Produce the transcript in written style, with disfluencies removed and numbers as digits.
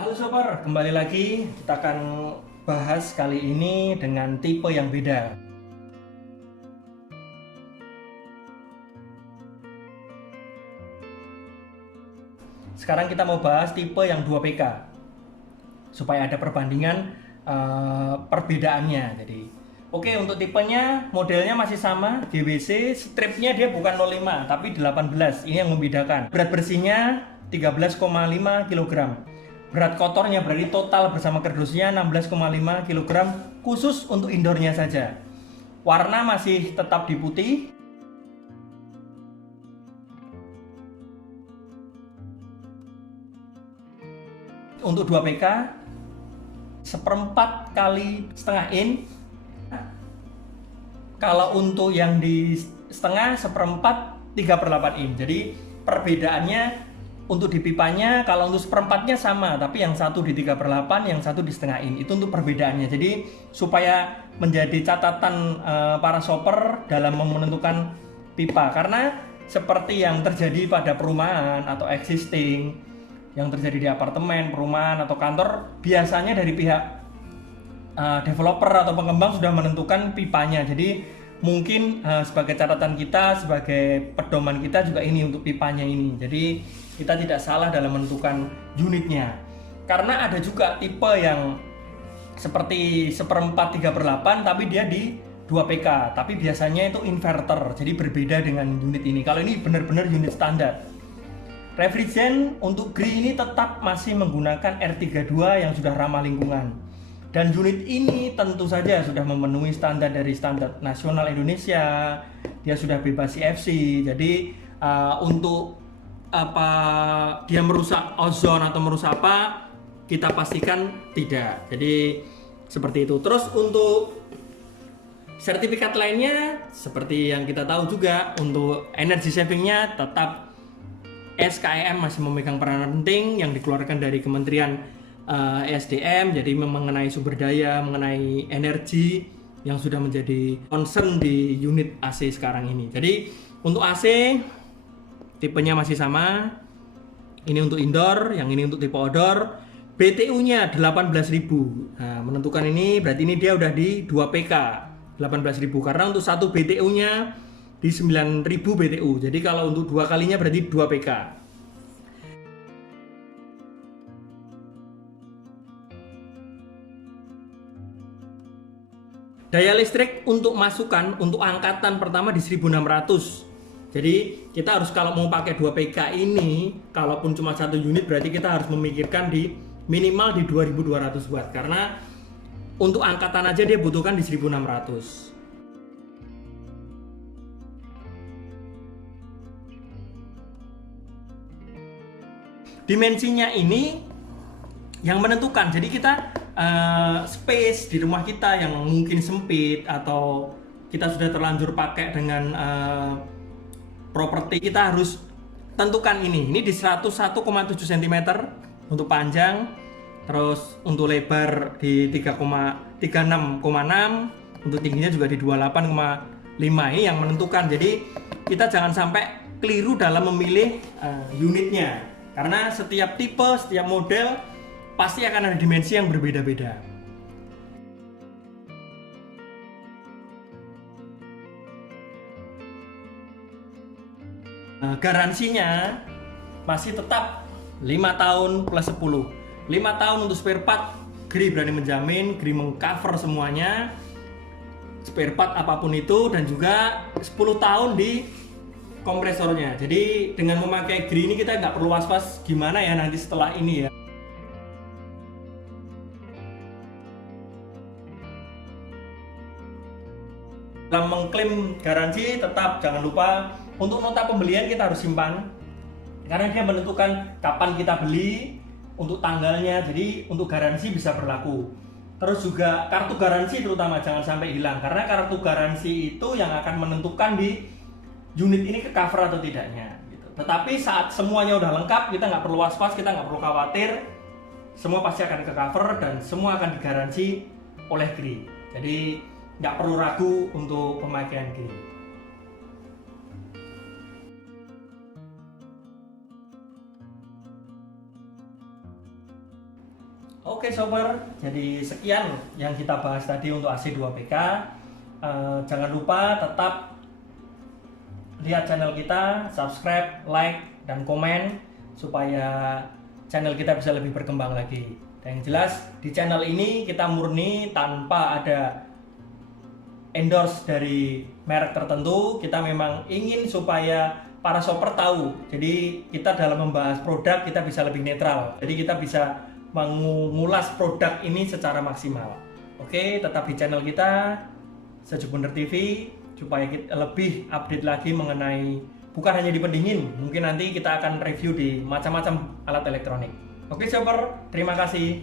Halo Sobar, kembali lagi kita akan bahas kali ini dengan tipe yang beda. Sekarang kita mau bahas tipe yang 2PK supaya ada perbandingan perbedaannya. Jadi, oke, untuk tipenya modelnya masih sama, GWC, stripnya dia bukan 05 tapi 18. Ini yang membedakan. Berat bersihnya 13,5 kg. Berat kotornya berarti total bersama kardusnya 16,5 kg khusus untuk indoornya saja. Warna masih tetap di putih. Untuk 2PK seperempat kali setengah in. Kalau untuk yang di setengah seperempat 3/8 in. Jadi perbedaannya untuk di pipanya, kalau untuk seperempatnya sama, tapi yang satu di 3/8, yang satu di setengah in. Itu untuk perbedaannya. Jadi supaya menjadi catatan para shopper dalam menentukan pipa. Karena seperti yang terjadi pada perumahan atau existing, yang terjadi di apartemen, perumahan atau kantor, biasanya dari pihak developer atau pengembang sudah menentukan pipanya. Jadi mungkin sebagai catatan kita, sebagai pedoman kita juga ini untuk pipanya ini. Jadi kita tidak salah dalam menentukan unitnya. Karena ada juga tipe yang seperti seperempat 3/8 tapi dia di 2PK, tapi biasanya itu inverter, jadi berbeda dengan unit ini. Kalau ini benar-benar unit standar. Refrigerant untuk GRI ini tetap masih menggunakan R32 yang sudah ramah lingkungan. Dan unit ini tentu saja sudah memenuhi standar dari standar nasional Indonesia. Dia sudah bebas CFC. Jadi untuk apa dia merusak ozon atau merusak apa, kita pastikan tidak. Jadi seperti itu. Terus untuk sertifikat lainnya seperti yang kita tahu juga, untuk energy savingnya tetap SKEM masih memegang peranan penting yang dikeluarkan dari Kementerian ESDM. Jadi mengenai sumber daya, mengenai energi yang sudah menjadi concern di unit AC sekarang ini. Jadi untuk AC tipenya masih sama. Ini untuk indoor, yang ini untuk tipe outdoor. BTU-nya 18.000. Nah, menentukan ini berarti ini dia udah di 2PK 18.000 karena untuk satu BTU-nya di 9.000 BTU. Jadi kalau untuk dua kalinya berarti 2PK. Daya listrik untuk masukan untuk angkatan pertama di 1600. Jadi kita harus kalau mau pakai 2PK ini, kalaupun cuma satu unit berarti kita harus memikirkan di minimal di 2200 watt karena untuk angkatan aja dia butuhkan di 1600. Dimensinya ini yang menentukan. Jadi kita space di rumah kita yang mungkin sempit atau kita sudah terlanjur pakai dengan properti, kita harus tentukan ini di 101,7 cm untuk panjang, terus untuk lebar di 36,6, untuk tingginya juga di 28,5. Ini yang menentukan. Jadi kita jangan sampai keliru dalam memilih unitnya karena setiap tipe, setiap model pasti akan ada dimensi yang berbeda-beda. Garansinya masih tetap 5 tahun plus 10. 5 tahun untuk spare part, GRI berani menjamin, GRI mengcover semuanya, spare part apapun itu, dan juga 10 tahun di kompresornya. Jadi dengan memakai GRI ini kita nggak perlu was-was gimana ya nanti setelah ini ya. Dalam mengklaim garansi tetap jangan lupa untuk nota pembelian kita harus simpan karena dia menentukan kapan kita beli, untuk tanggalnya, jadi untuk garansi bisa berlaku. Terus juga kartu garansi terutama jangan sampai hilang karena kartu garansi itu yang akan menentukan di unit ini ke cover atau tidaknya gitu. Tetapi saat semuanya udah lengkap kita nggak perlu was-was, kita nggak perlu khawatir, semua pasti akan ke cover dan semua akan digaransi oleh GRI. Jadi nggak perlu ragu untuk pemakaian GRI. Oke sober, jadi sekian yang kita bahas tadi untuk AC2PK. Jangan lupa tetap lihat channel kita, subscribe, like, dan komen supaya channel kita bisa lebih berkembang lagi. Dan yang jelas di channel ini kita murni tanpa ada endorse dari merek tertentu. Kita memang ingin supaya para shopper tahu. Jadi kita dalam membahas produk kita bisa lebih netral. Jadi kita bisa mengulas produk ini secara maksimal. Oke, tetap di channel kita Sejuk Bener TV supaya kita lebih update lagi mengenai bukan hanya di pendingin, mungkin nanti kita akan review di macam-macam alat elektronik. Oke shopper, terima kasih.